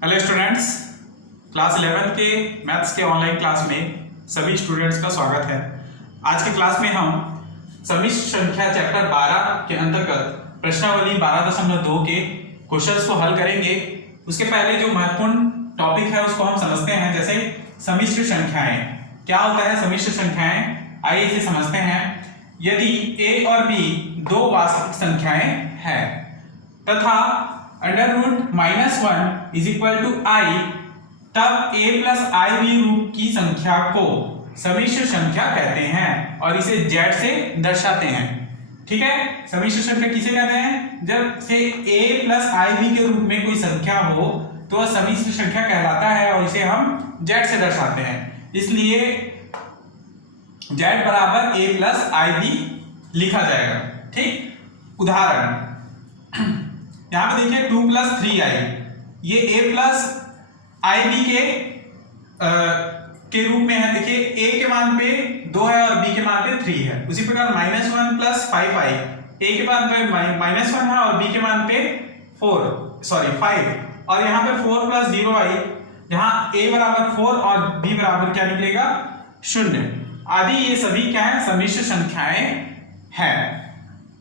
Hello students, class 11 के maths के online class में सभी स्टूडेंट्स का स्वागत है। आज के क्लास में हम सम्मिश्र संख्या चैप्टर 12 के अंतर्गत प्रश्नावली 12.2 के क्वेश्चंस को हल करेंगे। उसके पहले जो महत्वपूर्ण टॉपिक है उसको हम समझते हैं, जैसे सम्मिश्र संख्याएं। क्या होता है सम्मिश्र संख्याएं, आइए इसे समझते हैं। यदि a और b दो वास्तविक संख्याएं हैं तथा √-1 इज इक्वल टू आई, तब a प्लस आई बी रूप की संख्या को सम्मिश्र संख्या कहते हैं और इसे z से दर्शाते हैं। ठीक है, सम्मिश्र संख्या किसे कहते हैं? जब से a प्लस आई बी के रूप में कोई संख्या हो तो वह सम्मिश्र संख्या कहलाता है और इसे हम z से दर्शाते हैं। इसलिए z बराबर a प्लस आई बी लिखा जाएगा। ठीक, उदाहरण यहाँ पे देखिए 2 + 3i, ये a प्लस आई बी के रूप में है। देखिए a के मान पे 2 है और b के मान पे 3 है। उसी प्रकार -1 + 5i, a के मान पे -1 है और b के मान पे 5, और यहाँ पे 4 + 0i, जहाँ a बराबर 4 और b बराबर क्या निकलेगा 0 आदि। ये सभी क्या है? सम्मिश्र संख्याएं हैं।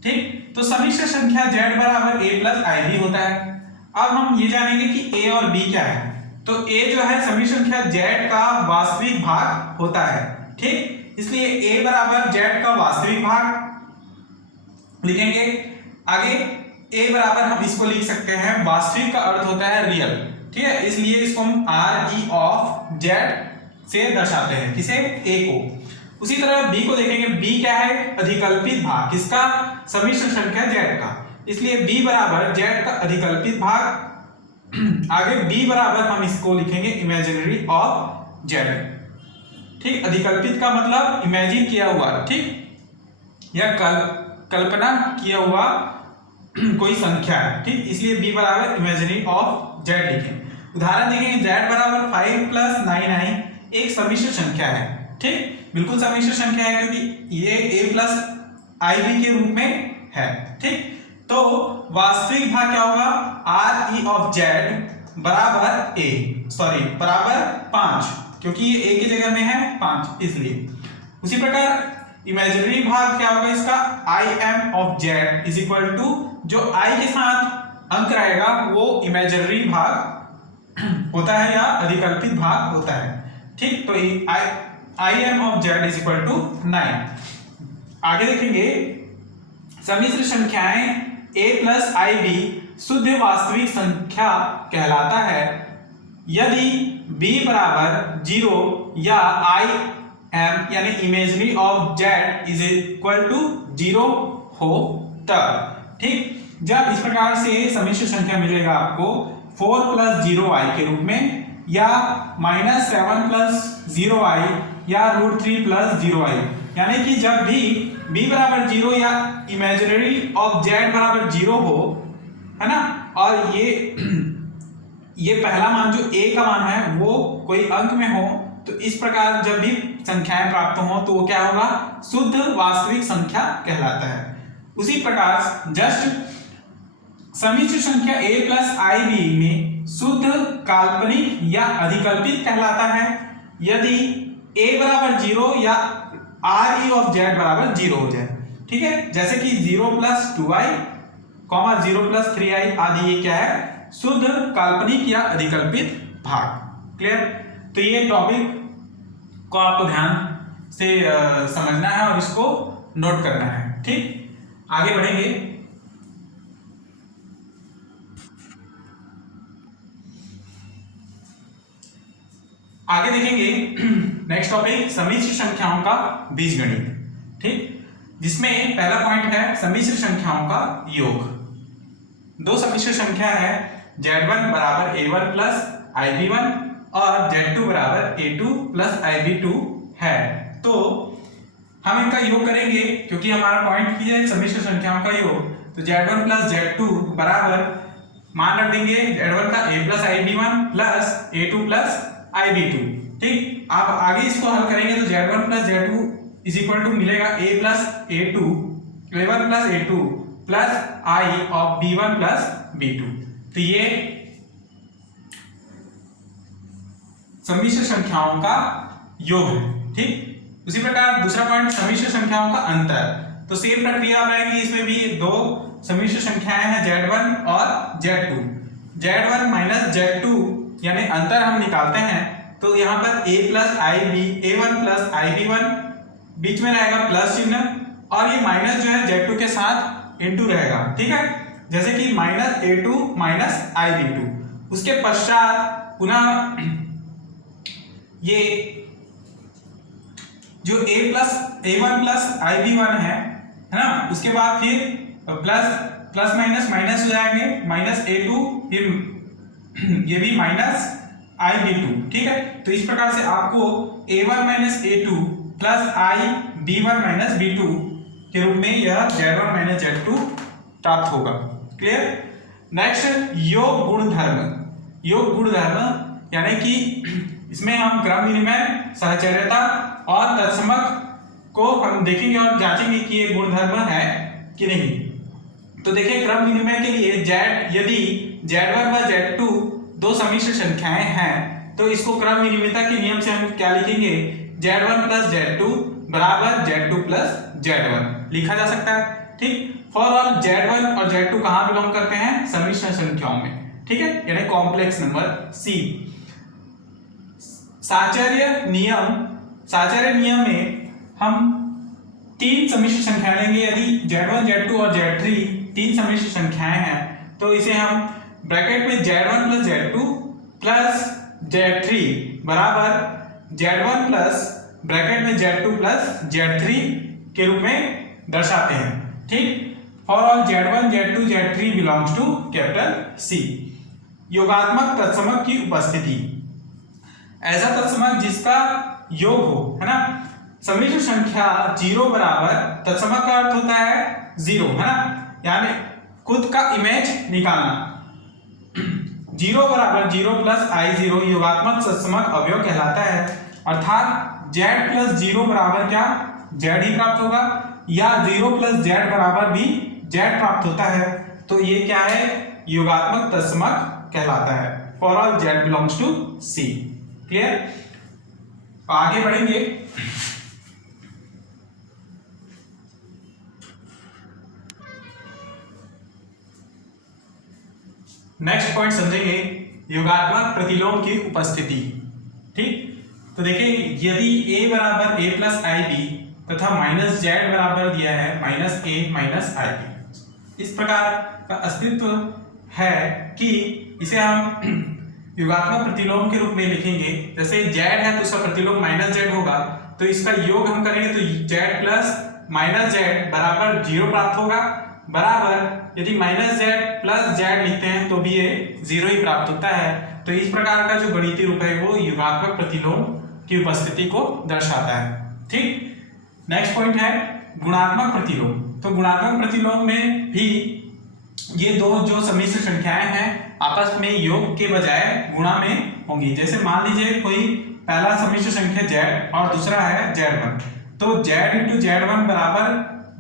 ठीक, तो सम्मिश्र संख्या z बराबर a प्लस आई बी होता है। अब हम ये जानेंगे कि a और b क्या है। तो a जो है सम्मिश्र संख्या z का वास्तविक भाग होता है। ठीक, इसलिए a बराबर z का वास्तविक भाग लिखेंगे। आगे a बराबर हम इसको लिख सकते हैं, वास्तविक का अर्थ होता है रियल। ठीक है, इसलिए इसको हम RE ऑफ z से दर्शाते हैं, किसे? a को। उसी तरह b को देखेंगे, b क्या है? अधिकल्पित भाग, किसका? सम्मिश्र संख्या z का। इसलिए b बराबर z का अधिकल्पित भाग। आगे b बराबर हम इसको लिखेंगे इमेजिनरी ऑफ z। ठीक, अधिकल्पित का मतलब इमेजिन किया हुआ, ठीक, या कल्पना किया हुआ कोई संख्या है। ठीक, इसलिए b बराबर इमेजिनरी ऑफ z लिखें। उदाहरण देखेंगे, z बराबर 5 + 9i एक सम्मिश्र संख्या है। ठीक, बिल्कुल सम्मिश्र संख्या है क्योंकि ये a प्लस आई बी के रूप में है। ठीक, तो वास्तविक भाग क्या होगा? RE ऑफ z बराबर 5, क्योंकि ये a की जगह में है 5, इसलिए। उसी प्रकार इमेजिनरी भाग क्या होगा इसका? IM of z is equal to, जो i के साथ अंक रहेगा वो इमेजिनरी भाग होता है या अधिकल्पित भाग होता है। ठीक, तो IM of z is equal to 9। आगे देखेंगे, सम्मिश्र संख्याएं a प्लस आई बी शुद्ध वास्तविक संख्या कहलाता है यदि b बराबर 0 या IM यानी imaginary of z is equal to 0 हो तब। ठीक, जब इस प्रकार से सम्मिश्र संख्या मिलेगा आपको 4 + 0i के रूप में, या -7 + 0i, या √3 + 0i, यानी कि जब भी b बराबर 0 या इमेजिनरी ऑफ z बराबर 0 हो, है ना, और ये पहला मान जो a का मान है वो कोई अंक में हो, तो इस प्रकार जब भी संख्याएं प्राप्त हो तो वो क्या होगा? शुद्ध वास्तविक संख्या कहलाता है। उसी प्रकार जस्ट सम्मिश्र संख्या a प्लस आई बी में शुद्ध काल्पनिक या अधिकल्पित कहलाता है यदि a बराबर 0 या RE ऑफ z बराबर 0 हो जाए। ठीक है, जैसे कि 0 + 2i, 0 + 3i आदि, ये क्या है? शुद्ध काल्पनिक या अधिकल्पित भाग। क्लियर? तो ये टॉपिक को आपको ध्यान से समझना है और इसको नोट करना है। ठीक, आगे बढ़ेंगे। आगे देखेंगे नेक्स्ट टॉपिक, सम्मिश्र संख्याओं का बीजगणित। ठीक, जिसमें पहला पॉइंट है सम्मिश्र संख्याओं का योग। दो सम्मिश्र संख्या है, z1 बराबर a1 प्लस ib1 और z2 बराबर a2 प्लस ib2 है। तो हम इनका योग करेंगे क्योंकि हमारा पॉइंट की है सम्मिश्र संख्याओं का योग। तो z1 प्लस z2 बराबर, मान रख देंगे z1 का a plus ib1 plus a2 plus ib2। ठीक, आप आगे इसको हल करेंगे तो z1 plus z2 is equal to मिलेगा a plus a2 plus i of b1 plus b2। तो ये सम्मिश्र संख्याओं का योग है। ठीक, उसी प्रकार दूसरा पॉइंट सम्मिश्र संख्याओं का अंतर। तो सेम प्रक्रिया रहेगी, इसमें भी दो सम्मिश्र संख्याएं हैं Z1 और Z2। Z1 माइनस Z2 यानी अंतर हम निकालते हैं, तो यहाँ पर a plus A1 plus IB1 बीच में रहेगा प्लस चिन्ह, और ये माइनस जो है Z2 के साथ इनटू रहेगा। ठीक है, जैसे कि माइनस A2 माइनस IB2। उसके पश्चात पुनः ये जो A1 प्लस IB1 है ना, उसके बाद फिर प्लस माइनस माइनस हो जाएंगे, माइनस A2 फिर ये भी माइनस IB2। ठीक है, तो इस प्रकार से आपको A1 minus A2 plus IB1 minus B2 के रूप में यह Z1 माइनस Z2 प्राप्त होगा। क्लियर। नेक्स्ट योग गुणधर्म। योग गुणधर्म यानी कि इसमें हम क्रम विनिमय, सहचर्यता और तत्समक को हम देखेंगे और जांचेंगे कि ये गुणधर्म है कि नहीं। तो देखिए क्रम विनिमय के लिए यदि Z1 व Z2 दो सम्मिश्र संख्याएं हैं, तो इसको क्रम विनिमयता के नियम से हम क्या लिखेंगे, Z1 प्लस Z2 बराबर Z2 प्लस Z1 लिखा जा सकता है। ठीक, फॉर ऑल Z1 और Z2 कहां बिलोंग करते हैं, सम्मिश्र संख्याओं में। ठीक है, यानी कॉम्प्लेक्स नंबर C। साचर्य नियम में हम तीन सम्मिश्र संख्याएं लेंगे। यदि Z1, Z2 और Z3 तीन सम्मिश्र संख्याएं हैं, तो इसे हम ब्रैकेट में Z1 plus Z2 plus Z3 बराबर Z1 प्लस ब्रैकेट में Z2 प्लस Z3 के रूप में दर्शाते हैं। ठीक, for all Z1, Z2, Z3 belongs to capital C। योगात्मक तत्समक की उपस्थिति, ऐसा तत्समक जिसका योग हो, है ना। सम्मिश्र संख्या 0 बराबर, तत्समक का अर्थ होता है 0, है ना, यानी खुद का इमेज निकालना। 0 बराबर 0 प्लस I0 योगात्मक तत्समक अवयव कहलाता है, अर्थात Z प्लस 0 बराबर क्या, Z ही प्राप्त होगा, या 0 प्लस Z बराबर भी Z प्राप्त होता है। तो ये क्या है, योगात्मक तत्समक कहलाता है। For all Z belongs to C। Clear. आगे बढ़ेंगे। नेक्स्ट पॉइंट समझेंगे, योगात्मक प्रतिलोम की उपस्थिति। ठीक, तो देखिए यदि a बराबर a प्लस IB तथा माइनस Z बराबर दिया है माइनस a माइनस IB, इस प्रकार का अस्तित्व है कि इसे हम योगात्मक प्रतिलोम के रूप में लिखेंगे। जैसे Z है तो उसका प्रतिलोम माइनस Z होगा, तो इसका योग हम करेंगे तो Z प्लस माइनस Z बराबर 0 प्राप्त होगा, बराबर यदि माइनस Z प्लस Z लिखते हैं तो भी ये 0 ही प्राप्त होता है। तो इस प्रकार का जो गणितीय रूप है वो योगात्मक प्रतिलोम की उपस्थिति को दर्शाता है। ठीक, नेक्स्ट पॉइंट है गुणात्मक प्रतिलोम। तो गुणात्मक प्रतिलोम में भी ये दो जो सम्मिश्र संख्याएं हैं आपस में योग के बजाय गुणा में होंगी। जैसे मान लीजिए कोई पहला सम्मिश्र संख्या Z और दूसरा है Z1, तो Z इंटू Z1 बराबर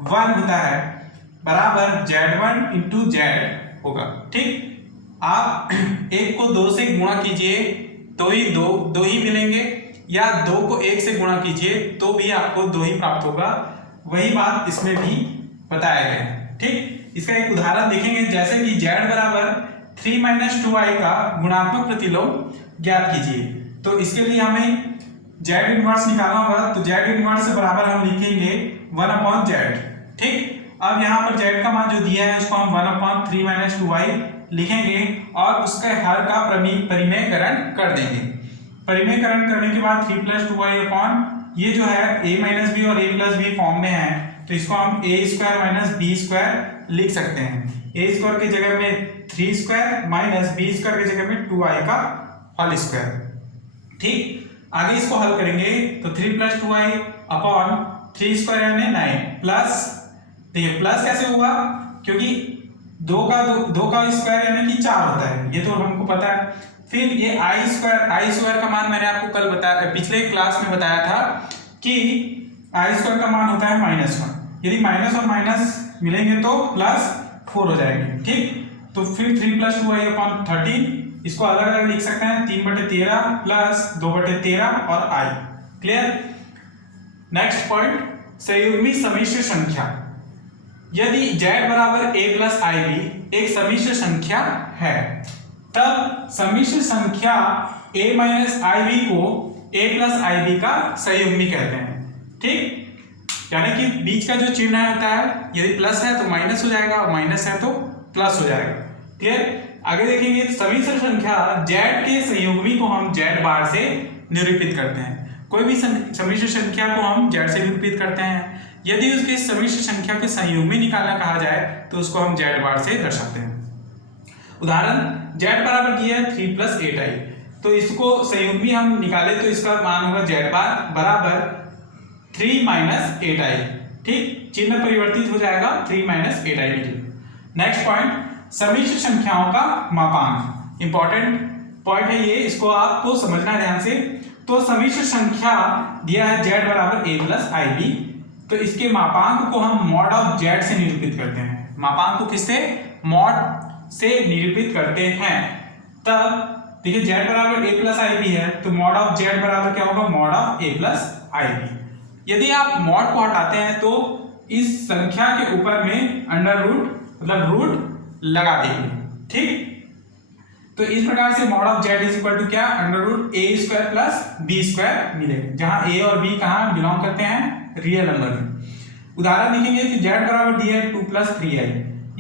1 होता है, बराबर Z1 इंटू Z होगा। ठीक, आप एक को 2 से गुणा कीजिए तो ही दो ही मिलेंगे, या 2 को 1 से गुणा कीजिए तो भी आपको 2 ही प्राप्त होगा। वही बात इसमें भी बताया गया है। ठीक, इसका एक उदाहरण देखेंगे, जैसे कि Z बराबर 3 माइनस 2i का गुणात्मक प्रतिलोम ज्ञात कीजिए। तो इसके लिए हमें Z इनवर्स निकालना होगा, तो Z इनवर्स से बराबर हम लिखेंगे 1/Z। ठीक, अब यहाँ पर Z का मान जो दिया है उसको हम 1/3 माइनस 2i लिखेंगे और उसके हर का परिमेयकरण कर देंगे। परिमेयकरण करने के बाद 3 प्लस 2i अपॉन ये जो है a माइनस बी और a प्लस बी फॉर्म में है, तो इसको हम a square minus b square लिख सकते हैं। a स्क्वायर की जगह में 3 स्क्वायर माइनस b स्क्वायर की जगह में 2i का होल स्क्वायर। ठीक, आगे इसको हल करेंगे तो 3 प्लस 2i अपॉन 3 स्क्वायर यानी 9 प्लस, देखिए प्लस कैसे हुआ, क्योंकि 2 का स्क्वायर यानी कि 4 होता है, ये तो हमको पता है। फिर ये i स्क्वायर का मान मैंने आपको कल बताया, पिछले क्लास में बताया था कि i स्क्वायर का मान होता है -1। यदि माइनस और माइनस मिलेंगे तो +4 हो जाएंगे। ठीक, तो फिर 3 प्लस 2i अपॉन 13 इसको अलग अलग लिख सकते हैं, 3/13 प्लस 2/13 और i। क्लियर। नेक्स्ट पॉइंट, संयुग्मी सम्मिश्र संख्या। यदि z बराबर a प्लस ib एक सम्मिश्र संख्या है, तब सम्मिश्र संख्या a माइनस ib को a प्लस ib का संयुग्मी कहते हैं। ठीक, यानी कि बीच का जो चिन्ह होता है, यदि प्लस है तो माइनस हो जाएगा और माइनस है तो प्लस हो जाएगा। क्लियर। आगे देखेंगे, सम्मिश्र संख्या z के संयुग्मी को हम z बार से निरूपित करते हैं। कोई भी सम्मिश्र संख्या को हम z से निरूपित करते हैं। यदि उसके सम्मिश्र संख्या के संयुग्मी निकालना कहा जाए तो उसको हम z बार से दर्शाते हैं। उदाहरण, z बराबर दिया है 3 + 8i, तो इसको संयुग्मी हम निकाले तो इसका मान होगा z बार बराबर 3 - 8i। ठीक, चिन्ह परिवर्तित हो जाएगा 3 - 8i के लिए। नेक्स्ट पॉइंट, सम्मिश्र संख्याओं का मापांक। इंपॉर्टेंट पॉइंट है ये, इसको आपको समझना है ध्यान से। तो सम्मिश्र संख्या दिया है z बराबर a प्लस ib, तो इसके मापांक को हम मॉड ऑफ z से निरूपित करते हैं। मापांक को किससे? मॉड से निरूपित करते हैं। तब देखिए z बराबर a प्लस ib है, तो मॉड ऑफ z बराबर क्या होगा? Mod of a plus ib। यदि आप मॉड को हटाते हैं तो इस संख्या के ऊपर में अंडर रूट मतलब रूट लगा देंगे। ठीक, तो इस प्रकार से mod of z is equal to क्या? Under root a square plus b square मिलेगा, जहां a और b कहां बिलोंग करते हैं? रियल नंबर में। उदाहरण देखेंगे कि z बराबर दिया है 2 + 3i,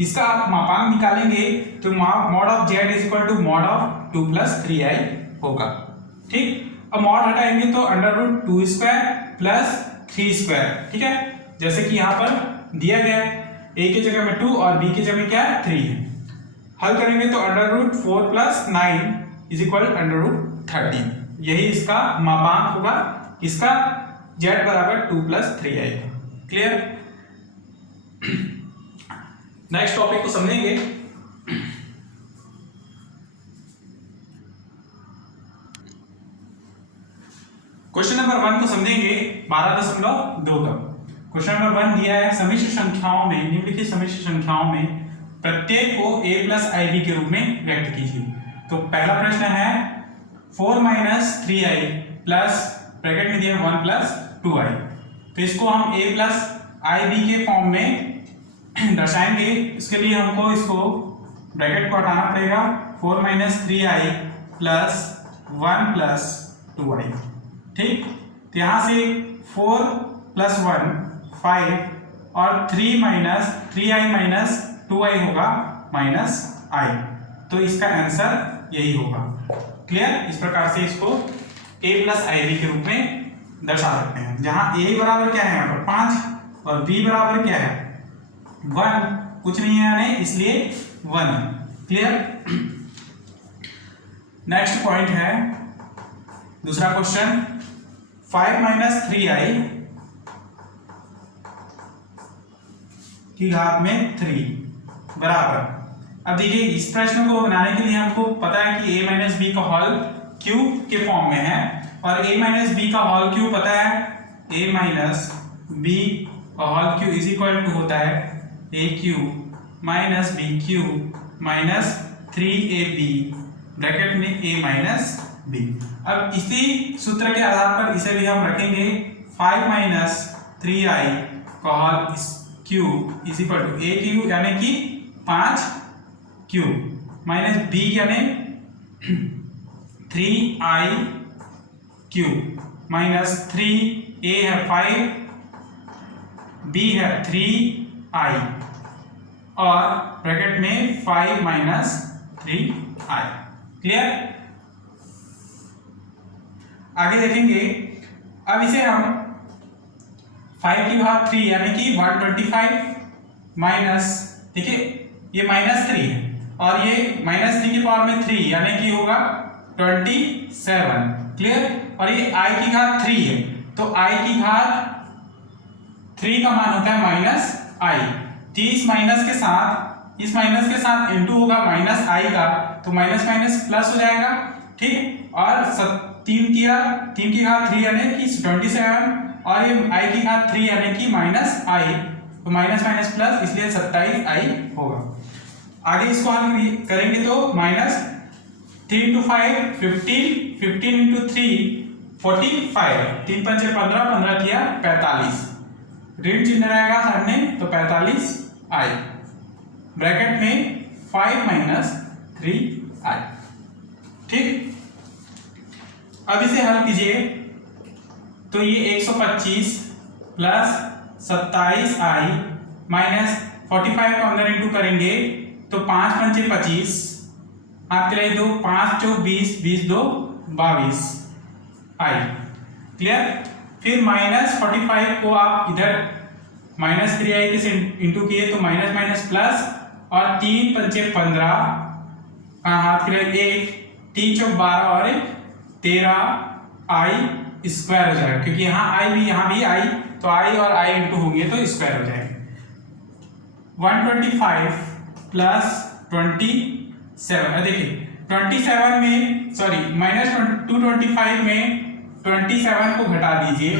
इसका आप मापांक निकालेंगे तो mod of z is equal to mod of 2 + 3i होगा। ठीक, अब मॉड हटाएंगे तो under root 2 square plus 3 square. ठीक है, जैसे कि यहाँ पर दिया गया है, a की जगह में 2 और b की जगह में क्या है? 3 है। हल करेंगे तो under root 4 + 9 is equal under root 13। यही इसका मापांक होगा, इसका z बराबर 2 + 3i। क्लियर। नेक्स्ट टॉपिक को समझेंगे। क्वेश्चन नंबर 1 को समझेंगे 12.2 का। क्वेश्चन नंबर 1 दिया है, सम्मिश्र संख्याओं में, निम्नलिखित सम्मिश्र संख्याओं में प्रत्येक को a प्लस ib के रूप में व्यक्त कीजिए। तो पहला प्रश्न है 4 - 3i प्लस ब्रैकेट में दिया 1 + 2i, तो इसको हम a प्लस ib के फॉर्म में दर्शाएंगे। इसके लिए हमको इसको ब्रैकेट को हटाना पड़ेगा। 4 - 3i प्लस 1 + 2i। ठीक, तो यहां से 4 + 1 5 और 3i - 2i होगा -i, तो इसका आंसर यही होगा। क्लियर। इस प्रकार से इसको a प्लस ib के रूप में दर्शा सकते हैं, जहां a बराबर क्या है यहाँ पर 5 और b बराबर क्या है 1, कुछ नहीं है यानी, इसलिए 1। क्लियर। नेक्स्ट पॉइंट है दूसरा क्वेश्चन, 5 - 3i की घात में 3 बराबर। अब देखिए, इस प्रश्न को बनाने के लिए हमको पता है कि a - b का होल क्यूब के फॉर्म में है, और a - b का होल क्यूब पता है, a - b का whole cube is equal to होता है a³ - b³ - 3ab ब्रैकेट में a - b। अब इसी सूत्र के आधार पर इसे भी हम रखेंगे, 5 - 3i का whole cube is equal to a³ यानी कि 5 क्यूब माइनस b यानी 3i क्यूब माइनस 3a है 5, b है 3i और ब्रैकेट में 5 - 3i। क्लियर। आगे देखेंगे, अब इसे हम 5 की घात 3 यानी कि 125 माइनस, देखिए ये -3 है और ये -3 की पावर में 3 यानी कि होगा 27। क्लियर। और ये i की घात 3 है, तो i की घात 3 का मान होता है -i। 30 माइनस के साथ, इस माइनस के साथ इंटू होगा -i का, तो माइनस माइनस प्लस हो जाएगा। ठीक, और 3 की घात 3 यानी कि 27 और ये i की घात 3 यानी कि -i, तो माइनस माइनस प्लस, इसलिए 27i होगा। आगे इसको हम करेंगे तो 3 इंटू 5 15, 15 इंटू 3 45, 3 पंचे 15, 15 किया 45, ऋण चिन्ह रहेगा सामने तो 45 आई, ब्रैकेट में 5 माइनस 3 आई। ठीक, अब इसे हल कीजिए तो ये 125 प्लस 27 आई माइनस 45 को अंदर इंटू करेंगे तो 5 पंचे 25, आपके लिए 2 5 चौ 20, 20 2 22 आई। क्लियर। फिर माइनस 45 को आप इधर माइनस 3 आई के इंटू किए तो माइनस माइनस प्लस, और 3 पंचे 15 हाथ के लिए 1, 3 चौक 12 और 13 आई स्क्वायर हो जाएगा, क्योंकि यहाँ भी आई तो आई और आई इंटू होंगे तो स्क्वायर हो जाएंगे। 125 प्लस 27, देखिए 27 में सॉरी माइनस 225 में 27 को घटा दीजिए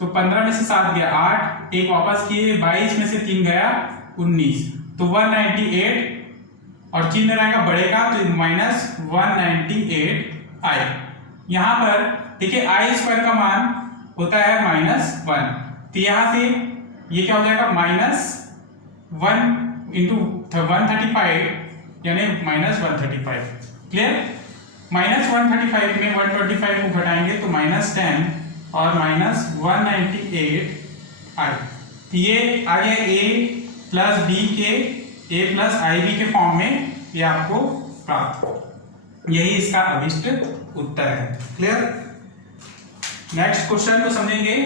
तो 15 में से 7 गया 8, एक वापस किए 22 में से 3 गया 19, तो 198 और चिन्ह रहेगा बड़े का तो माइनस 198 आई। यहां पर देखिए आई स्क्वायर का मान होता है -1, तो यहां से ये क्या हो जाएगा -1 इंटू 135 यानी -135। क्लियर। -135 में 125 को घटाएंगे तो -10 और -198 आई। तो ये आ गया a प्लस बी के a प्लस आई बी के फॉर्म में ये आपको प्राप्त हो, यही इसका अभिष्ट उत्तर है। क्लियर। नेक्स्ट क्वेश्चन को समझेंगे।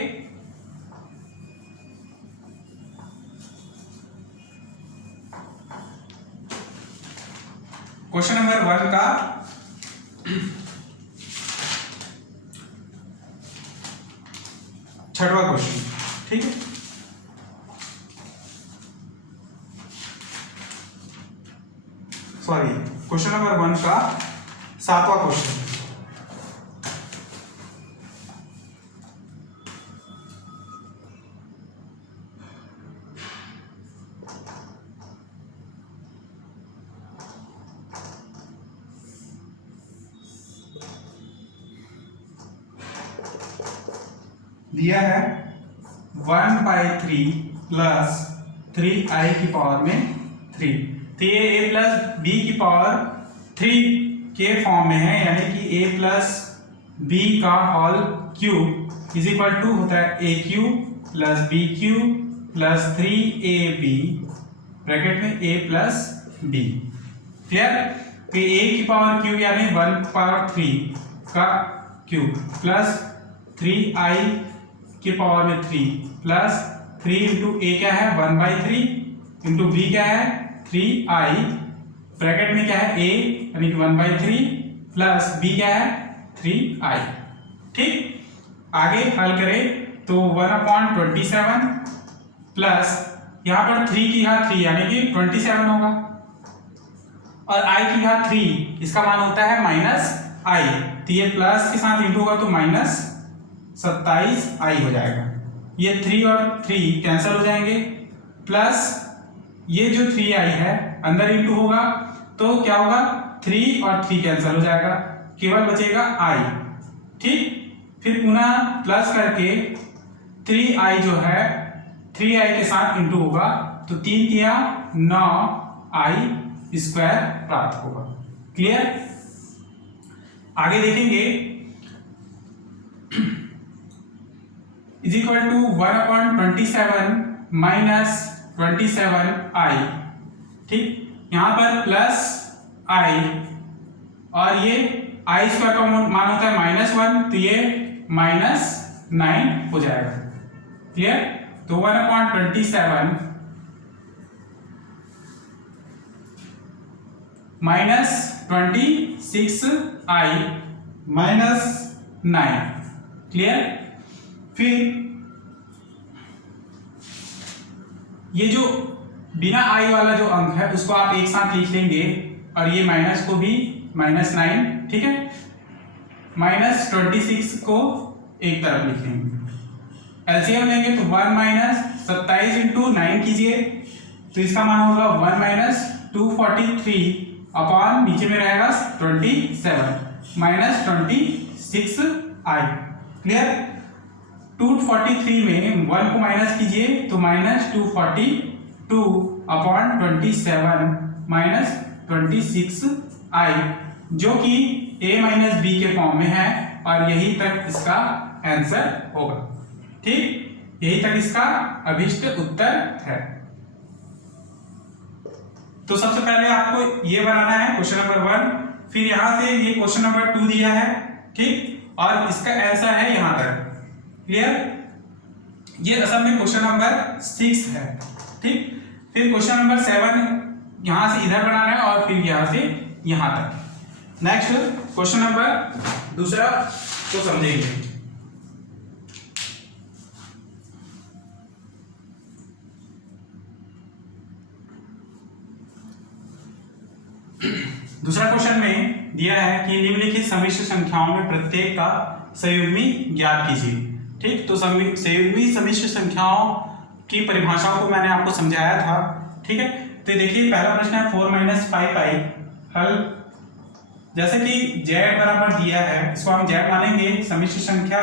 क्वेश्चन नंबर 1 का छठवां क्वेश्चन, ठीक है। सॉरी, क्वेश्चन नंबर 1 का 7वां क्वेश्चन। दिया है 1/3 प्लस 3i की पावर में 3, तो ये a प्लस बी की पावर 3 के फॉर्म में है, यानी कि a प्लस बी का whole cube is equal to होता है a cube plus b cube plus 3ab bracket में a प्लस बी। क्लियर। तो a की पावर क्यूब यानी 1/3 का क्यूब प्लस 3i के पावर में 3 प्लस 3 इंटू ए क्या है 1/3 इंटू बी क्या है 3i ब्रैकेट में क्या है a यानी कि 1/3 प्लस b क्या है 3i। ठीक, आगे हल करें तो 1/27 प्लस यहां पर 3 की घात 3 यानी कि 27 होगा, और i की घात 3 इसका मान होता है -i, तो ये प्लस के साथ इंटू होगा तो -27i हो जाएगा। ये 3 और 3 कैंसिल हो जाएंगे, प्लस ये जो 3i है अंदर इंटू होगा तो क्या होगा 3 और 3 कैंसिल हो जाएगा, केवल बचेगा i। ठीक, फिर पुनः प्लस करके 3i जो है 3i के साथ इंटू होगा तो 3 किया 9i स्क्वायर प्राप्त होगा। क्लियर। आगे देखेंगे is equal to 1/27 minus 27i। ठीक, यहां पर प्लस i और ये i स्क्वायर का मान होता है -1, तो ये -9 हो जाएगा। क्लियर। तो 1/27 माइनस 26i माइनस 9। क्लियर। फिर ये जो बिना i वाला जो अंक है उसको आप एक साथ लिख लेंगे और ये माइनस को भी -9, ठीक है, -26 को एक तरफ लिख लेंगे। एलसीएम लेंगे तो 1 - 27 × 9 कीजिए तो इसका मान होगा 1 - 243 अपॉन नीचे में रहेगा 27 माइनस 26i। क्लियर। 243 में 1 को माइनस कीजिए तो माइनस 242 अपॉन 27 माइनस 26i, जो कि a माइनस बी के फॉर्म में है और यही तक इसका आंसर होगा। ठीक, यही तक इसका अभिष्ट उत्तर है। तो सबसे पहले आपको ये बनाना है क्वेश्चन नंबर 1, फिर यहां से ये क्वेश्चन नंबर 2 दिया है। ठीक, और इसका आंसर है यहां तक। क्लियर। ये असल में क्वेश्चन नंबर 6 है। ठीक, फिर क्वेश्चन नंबर 7 यहां से इधर बनाना है और फिर यहां से यहां तक। नेक्स्ट क्वेश्चन नंबर दूसरा को समझेंगे। दूसरा क्वेश्चन में दिया है कि निम्नलिखित समिश्र संख्याओं में प्रत्येक का संयुग्मी ज्ञात कीजिए। ठीक, तो संयुग्मी समिश्र संख्याओं की परिभाषाओं को मैंने आपको समझाया था। ठीक है, तो देखिए पहला प्रश्न है 4 - 5i। हल, जैसे कि z बराबर दिया है, इसको हम z मानेंगे। समिश्र संख्या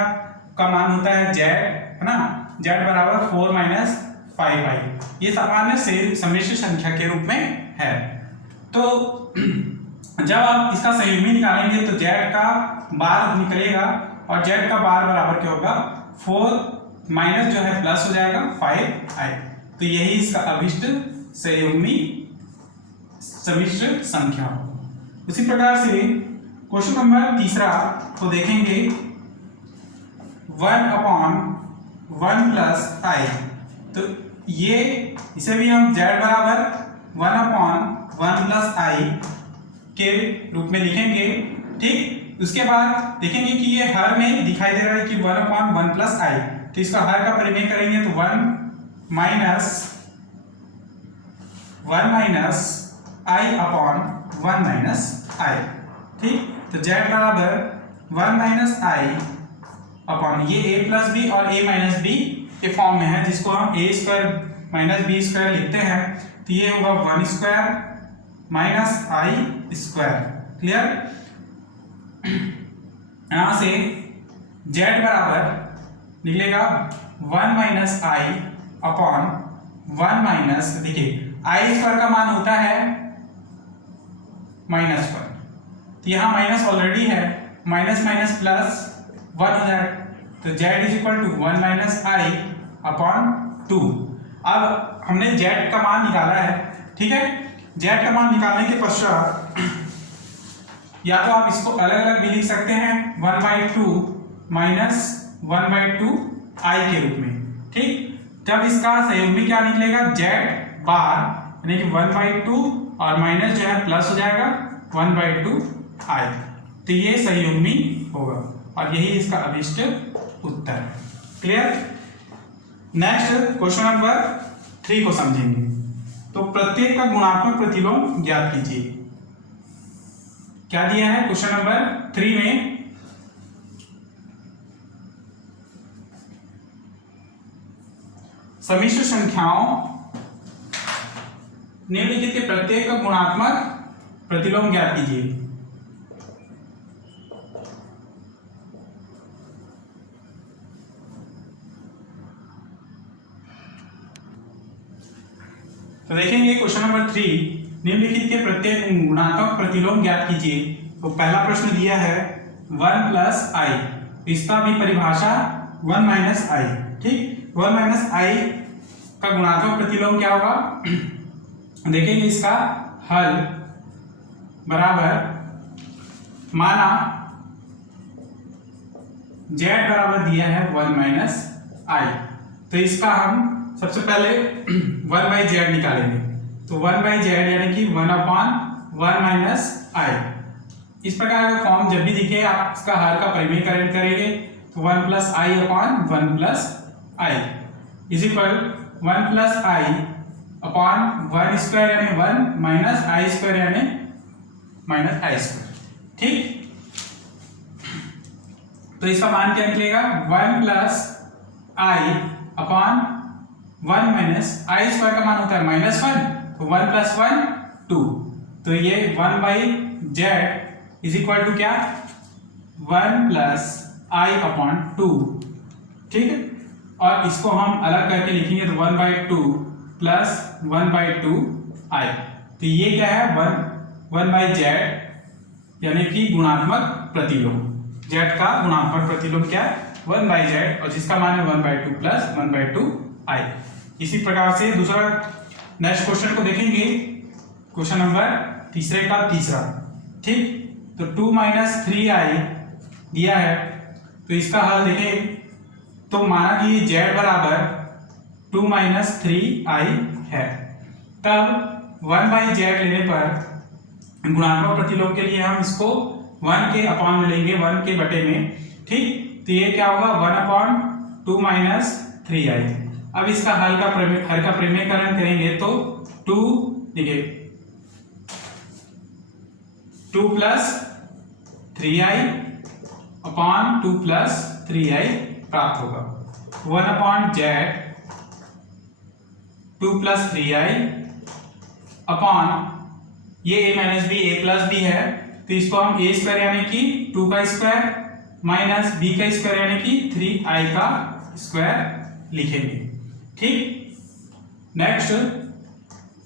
का मान होता है z, है ना। z बराबर 4 - 5i, ये सामान्य समिश्र संख्या के रूप में है। तो जब आप इसका संयुग्मी निकालेंगे तो z का बार निकलेगा और z का बार बराबर क्या होगा, 4 माइनस जो है प्लस हो जाएगा 5i। तो यही इसका अभिष्ट संयुग्मी समिश्र संख्या हो। उसी प्रकार से क्वेश्चन नंबर तीसरा को देखेंगे। 1/1 + i, तो ये इसे भी हम z बराबर 1/1 + i के रूप में लिखेंगे। ठीक, उसके बाद देखेंगे कि ये हर में दिखाई दे रहा है कि 1/1 + i, तो इसका हर का परिमेय करेंगे तो 1 - i/1 - i। ठीक, तो z बराबर 1 - i अपॉन ये a + b और a - b के फॉर्म में है, जिसको हम a² - b² लिखते हैं। तो ये होगा 1² - i²। क्लियर। यहां से z बराबर निकलेगा 1 - i अपॉन 1 - देखिए i² का मान होता है -1, तो यहाँ माइनस ऑलरेडी है, माइनस माइनस प्लस 1 हो जाएगा। तो z = 1 - i अपॉन 2। अब हमने z का मान निकाला है। ठीक है, z का मान निकालने के पश्चात या तो आप इसको अलग अलग भी लिख सकते हैं, 1/2 माइनस 1/2 i के रूप में। ठीक, तब इसका संयुग्मी क्या निकलेगा, z बार, यानी कि 1/2 और माइनस जो है प्लस हो जाएगा 1/2 i। तो ये संयुग्मी होगा और यही इसका अभिष्ट उत्तर है। क्लियर। नेक्स्ट क्वेश्चन नंबर 3 को समझेंगे। तो प्रत्येक का गुणात्मक प्रतिलोम ज्ञात कीजिए। क्या दिया है क्वेश्चन नंबर 3 में, समिश्र संख्याओं निम्नलिखित के प्रत्येक का गुणात्मक प्रतिलोम ज्ञात कीजिए। तो देखेंगे क्वेश्चन नंबर 3, निम्नलिखित के प्रत्येक गुणात्मक प्रतिलोम ज्ञात कीजिए। तो पहला प्रश्न दिया है 1 + i, इसका भी परिभाषा 1 - i। ठीक, 1 - i का गुणात्मक प्रतिलोम क्या होगा, देखेंगे इसका हल बराबर, माना z बराबर दिया है 1 - i, तो इसका हम सबसे पहले 1/z निकालेंगे। तो 1/z यानी कि 1/1 - i। इस प्रकार का फॉर्म जब भी दिखे आप इसका हर का परिमेय करेंगे तो 1 + i upon 1 + i is equal 1 + i upon 1² यानी 1 माइनस i² यानी -i²। ठीक, तो इसका मान क्या निकलेगा, 1 + i अपॉन 1 - i² का मान होता है -1, तो 1 + 1 2, तो ये 1/z इज इक्वल टू क्या, 1 प्लस i/2, ठीक है। और इसको हम अलग करके लिखेंगे तो 1/2 प्लस 1/2 i। तो ये क्या है, 1/z यानी कि गुणात्मक प्रतिलोम, z का गुणात्मक प्रतिलोम क्या है 1/z, और जिसका मान है 1/2 प्लस 1/2 i। इसी प्रकार से दूसरा नेक्स्ट क्वेश्चन को देखेंगे, क्वेश्चन नंबर तीसरे का तीसरा, ठीक। तो 2 - 3i दिया है, तो इसका हल देखें तो माना कि z बराबर 2 - 3i है, तब 1/z लेने पर गुणात्मक प्रतिलोम के लिए हम इसको 1 के अपॉन में लेंगे, 1 के बटे में, ठीक। तो ये क्या होगा 1/2 - 3i। अब इसका हल का प्रमेयकरण करेंगे तो 2 देखिए 2 + 3i अपॉन 2 + 3i प्राप्त होगा। 1/z 2 + 3i अपॉन ये a - b a + b है, तो इसको हम a² यानी कि 2 का स्क्वायर माइनस b का स्क्वायर यानी कि 3i का स्क्वायर लिखेंगे, ठीक। Next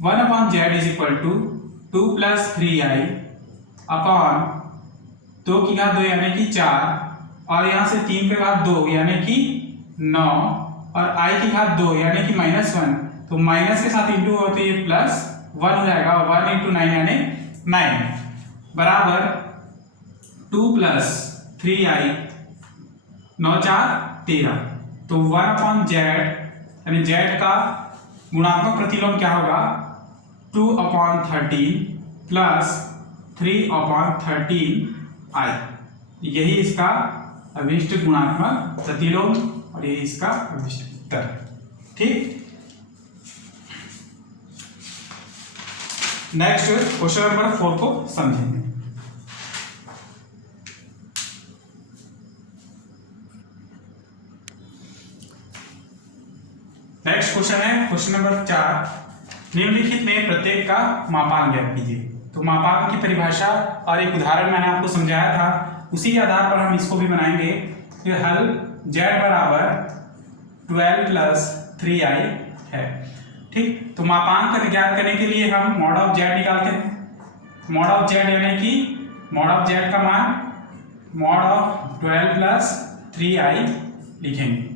1/z is equal to 2 + 3i upon 2 की घात 2 यानी कि 4, और यहां से 3 की घात 2 यानी कि 9, और i की घात 2 यानी कि -1, तो माइनस के साथ इंटू हो तो ये +1 हो जाएगा, 1 × 9 यानी 9 बराबर 2 + 3i 9 × 4 13। तो 1/z यानी z का गुणात्मक प्रतिलोम क्या होगा 2/13 प्लस 3/13i। यही इसका अभिष्ट गुणात्मक प्रतिलोम और यही इसका अभिष्ट उत्तर, ठीक। नेक्स्ट क्वेश्चन नंबर 4 को समझेंगे। नेक्स्ट क्वेश्चन है क्वेश्चन नंबर 4, निम्नलिखित में प्रत्येक का मापांक ज्ञात कीजिए। तो मापांक की परिभाषा और एक उदाहरण मैंने आपको समझाया था, उसी के आधार पर हम इसको भी बनाएंगे। फिर हल z बराबर 12 + 3i है, ठीक। तो मापांक ज्ञात करने के लिए हम मॉड ऑफ z निकालते हैं। मॉड ऑफ z यानी कि मॉड ऑफ z का मान मॉड ऑफ 12 + 3i लिखेंगे।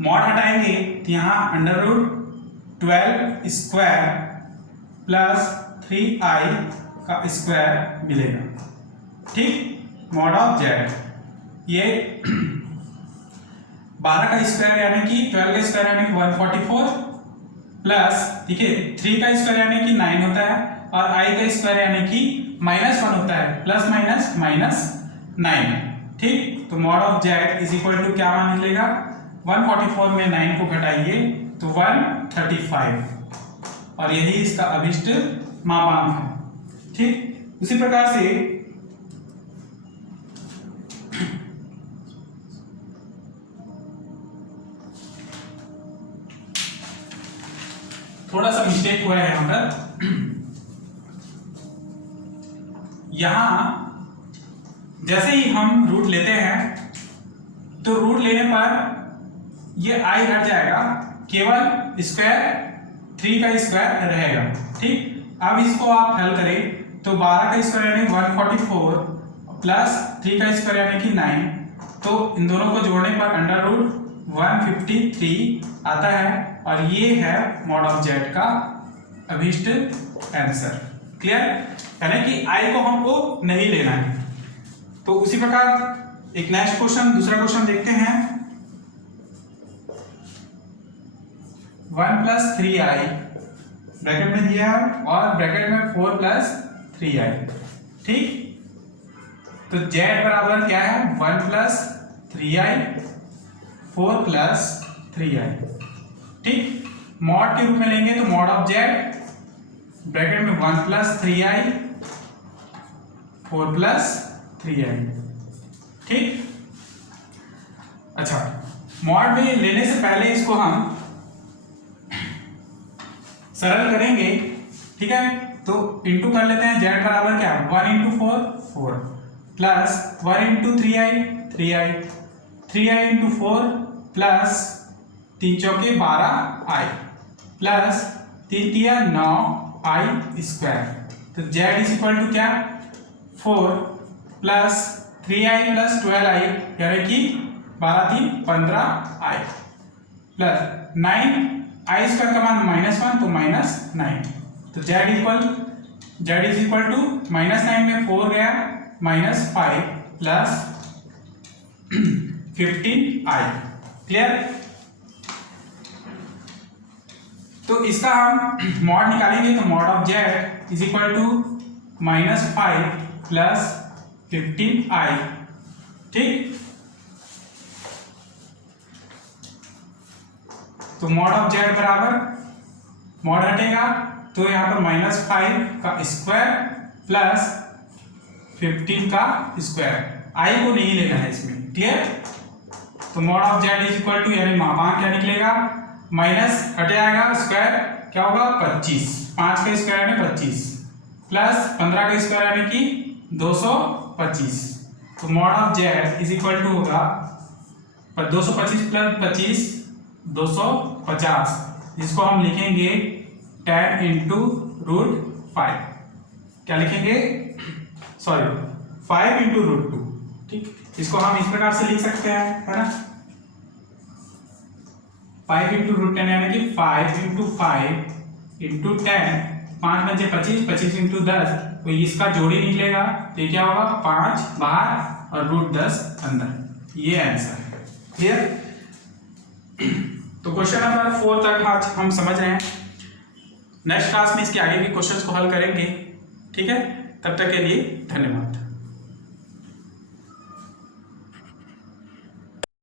मॉड हटाएंगे तो यहाँ √12² प्लस 3i का स्क्वायर मिलेगा, ठीक। मॉड ऑफ z ये 12 का स्क्वायर यानी कि 12 का स्क्वायर यानी कि 144 प्लस, ठीक है, 3 का स्क्वायर यानी कि 9 होता है, और i का स्क्वायर यानी कि -1 होता है, ±9, ठीक। तो mod of z is equal to क्या मान निकलेगा 144 में 9 को घटाइए तो 135, और यही इसका अभिष्ट मापांक है, ठीक। उसी प्रकार से थोड़ा सा मिस्टेक हुआ है यहाँ पर, यहां जैसे ही हम रूट लेते हैं तो रूट लेने पर ये i हट जाएगा, केवल स्क्वायर 3 का स्क्वायर रहेगा, ठीक। अब इसको आप हल करें तो 12 का स्क्वायर यानी 144 प्लस 3 का स्क्वायर यानी कि 9, तो इन दोनों को जोड़ने पर √153 आता है, और ये है मॉड ऑफ z का अभिष्ट आंसर। क्लियर, यानी कि i को हमको नहीं लेना है। तो उसी प्रकार एक नेक्स्ट क्वेश्चन, दूसरा क्वेश्चन देखते हैं। 1 + 3i ब्रैकेट में दिया है और ब्रैकेट में 4 + 3i, ठीक। तो z बराबर क्या है 1 + 3i 4 + 3i, ठीक। मॉड के रूप में लेंगे तो मॉड ऑफ z ब्रैकेट में 1 + 3i 4 + 3i, ठीक। अच्छा, मॉड में लेने से पहले इसको हम सरल करेंगे, ठीक है। तो इंटू कर लेते हैं, जेड बराबर क्या 1 into 4 4 plus 1 into 3i 3i into 4 plus 3 चौके 12i प्लस 3 तिया 9i स्क्वायर। तो जेड इज इक्वल टू क्या 4 प्लस 3i प्लस 12i यानी कि 12 3 15i प्लस 9i स्क्वायर का मान -1 तो -9। तो z इज इक्वल टू -9 में 4 गया -5 प्लस 15i। क्लियर? तो इसका हम मॉड निकालेंगे तो mod of z is equal to -5 plus 15i। ठीक, तो मॉड ऑफ z बराबर मॉड हटेगा तो यहाँ पर -5 का स्क्वायर प्लस 15 का स्क्वायर, i को नहीं लेना है इसमें। क्लियर? तो mod of z is equal to यानी वहां क्या निकलेगा माइनस हटे आएगा स्क्वायर क्या होगा 25, 5 का स्क्वायर यानी 25 प्लस 15 का स्क्वायर यानी कि 225। तो mod of z is equal to होगा 225 प्लस 25 250, जिसको हम लिखेंगे 10 इंटू √5। क्या लिखेंगे सॉरी 5 इंटू √2। ठीक, इसको हम इस प्रकार से लिख सकते हैं, है ना 5 इंटू √10 यानी कि 5 इंटू 5 इंटू 10, 5 बचे 25, 25 इंटू 10 तो इसका जोड़ी निकलेगा। तो ये क्या होगा 5 बाहर और √10 अंदर। ये आंसर है। क्लियर? तो क्वेश्चन नंबर 4 तक आज हम समझ रहे हैं। नेक्स्ट क्लास में इसके आगे के क्वेश्चंस को हल करेंगे। ठीक है, तब तक के लिए धन्यवाद।